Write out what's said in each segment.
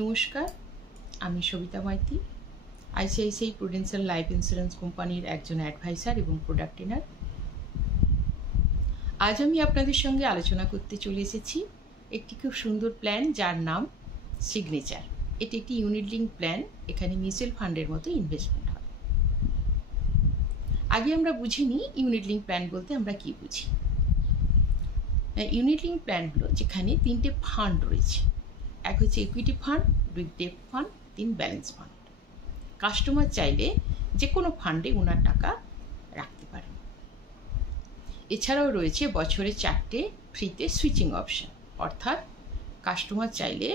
নমস্কার, আমি Savita Maiti, ICICI Prudential Life Insurance কোম্পানির একজন অ্যাডভাইসার এবং প্রোডাক্ট ট্রেনার। আজ আমি আপনাদের সঙ্গে আলোচনা করতে চলে এসেছি একটি খুব সুন্দর প্ল্যান, যার নাম সিগনেচার। এটি একটি ইউনিট লিঙ্ক প্ল্যান। এখানে মিউচুয়াল ফান্ডের মতো ইনভেস্টমেন্ট হয়। আগে আমরা বুঝিনি ইউনিট লিঙ্ক প্ল্যান বলতে আমরা কি বুঝি। ইউনিট লিঙ্ক প্ল্যান হলো যেখানে তিনটে ফান্ড রয়েছে। এক হচ্ছে ইকুইটি ফান্ড, দুই ডেট ফান্ড, তিন ব্যালেন্স ফান্ড। কাস্টমার চাইলে যে কোনো ফান্ডে ওনার টাকা রাখতে পারেন। এছাড়াও রয়েছে বছরে 4টে ফ্রিতে সুইচিং অপশন, অর্থাৎ কাস্টমার চাইলে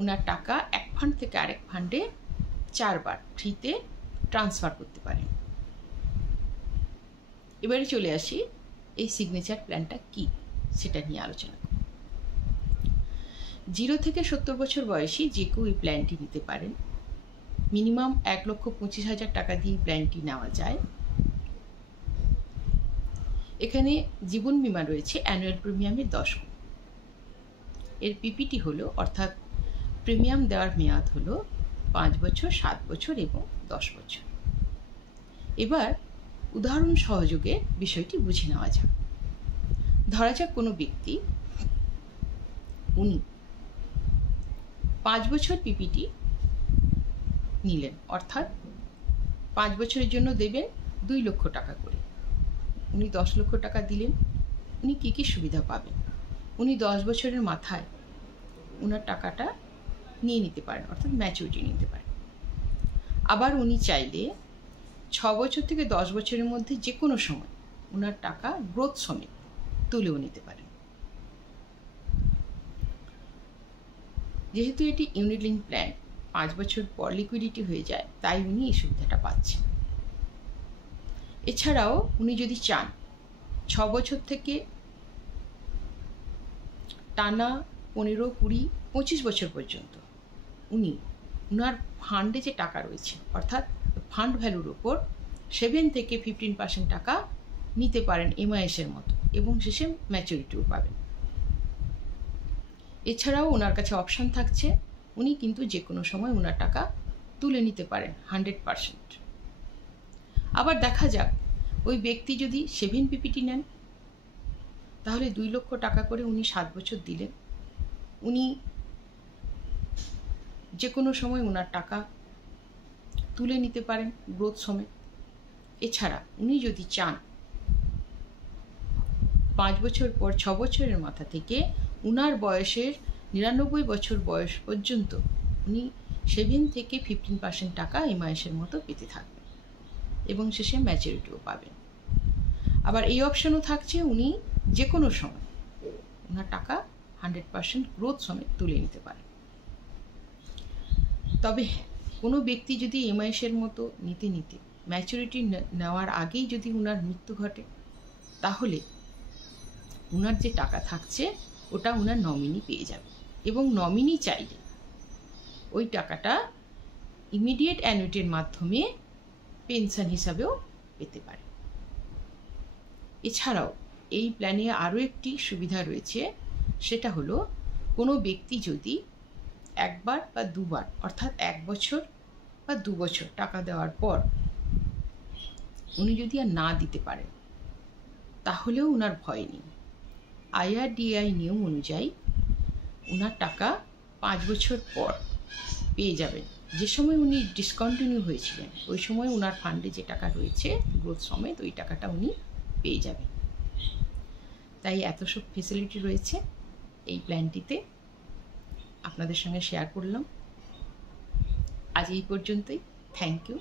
ওনার টাকা এক ফান্ড থেকে আরেক ফান্ডে 4বার ফ্রিতে ট্রান্সফার করতে পারেন। এবারে চলে আসি এই সিগনেচার প্ল্যানটা কি সেটা নিয়ে আলোচনা করি। 0 থেকে 70 বছর বয়সী যে কেউ এই প্ল্যানটি নিতে পারেন। মিনিমাম 1,25,000 টাকা দিয়ে প্ল্যানটি নেওয়া যায়। এখানে জীবন বীমা রয়েছে অ্যানুয়াল প্রিমিয়ামের 10 গুণ। এর পিপিটি হলো, অর্থাৎ প্রিমিয়াম দেওয়ার মেয়াদ হলো 5 বছর, 7 বছর এবং 10 বছর। এবার উদাহরণ সহযোগে বিষয়টি বুঝে নেওয়া যাক। ধরা যাক কোনো ব্যক্তি, উনি 5 বছর পিপিটি নিলেন, অর্থাৎ 5 বছরের জন্য দেবেন 2 লক্ষ টাকা করে। উনি 10 লক্ষ টাকা দিলেন। উনি কী কী সুবিধা পাবেন? উনি 10 বছরের মাথায় ওনার টাকাটা নিয়ে নিতে পারেন, অর্থাৎ ম্যাচুরিটি নিতে পারেন। আবার উনি চাইলে 6 বছর থেকে 10 বছরের মধ্যে যে কোনো সময় ওনার টাকা গ্রোথ সমেত তুলেও নিতে পারেন। যেহেতু এটি ইউনিট লিঙ্ক প্ল্যান, 5 বছর পর লিকুইডিটি হয়ে যায়, তাই উনি এই সুবিধাটা পাচ্ছেন। এছাড়াও উনি যদি চান 6 বছর থেকে টানা 15, 20, 25 বছর পর্যন্ত উনি ওনার ফান্ডে যে টাকা রয়েছে, অর্থাৎ ফান্ড ভ্যালুর ওপর 7 থেকে 15% টাকা নিতে পারেন এমআইএসের মতো, এবং শেষে ম্যাচুরিটিও পাবেন। এছাড়াও ওনার কাছে অপশান থাকছে, উনি কিন্তু যে কোনো সময় ওনার টাকা তুলে নিতে পারেন 100%। আবার দেখা যাক ওই ব্যক্তি যদি 7 পিপিটি নেন, তাহলে 2 লক্ষ টাকা করে উনি 7 বছর দিলেন। উনি যে কোনো সময় ওনার টাকা তুলে নিতে পারেন গ্রোথ সমেত। এছাড়া উনি যদি চান 5 বছর পর 6 বছরের মাথা থেকে উনার বয়সের 99 বছর বয়স পর্যন্ত উনি 7 থেকে 15% টাকা এমআইএসের মতো পেতে থাকবেন, এবং শেষে ম্যাচুরিটিও পাবেন। আবার এই অপশনও থাকছে, উনি যে কোনো সময় ওনার টাকা 100% গ্রোথ সমেত তুলে নিতে পারেন। তবে হ্যাঁ, কোনো ব্যক্তি যদি এমআইএসের মতো নিতে নিতে ম্যাচুরিটি নেওয়ার আগেই যদি ওনার মৃত্যু ঘটে, তাহলে ওনার যে টাকা থাকছে ওটা ওনার নমিনি পেয়ে যাবে, এবং নমিনি চাইলে ওই টাকাটা ইমিডিয়েট অ্যানুইটির মাধ্যমে পেনশন হিসাবেও পেতে পারে। এছাড়াও এই প্ল্যানে আরও একটি সুবিধা রয়েছে, সেটা হলো কোনো ব্যক্তি যদি একবার বা দুবার, অর্থাৎ 1 বছর বা 2 বছর টাকা দেওয়ার পর উনি যদি আর না দিতে পারেন, তাহলেও ওনার ভয় নেই। আইআরডিআই নিয়ম অনুযায়ী ওনার টাকা 5 বছর পর পেয়ে যাবেন। যে সময় উনি ডিসকন্টিনিউ হয়েছিলেন, ওই সময় ওনার ফান্ডে যে টাকা রয়েছে গ্রোথ সমেত, ওই টাকাটা উনি পেয়ে যাবেন। তাই এত সব ফেসিলিটি রয়েছে এই প্ল্যানটিতে, আপনাদের সঙ্গে শেয়ার করলাম। আজ এই পর্যন্তই। Thank you.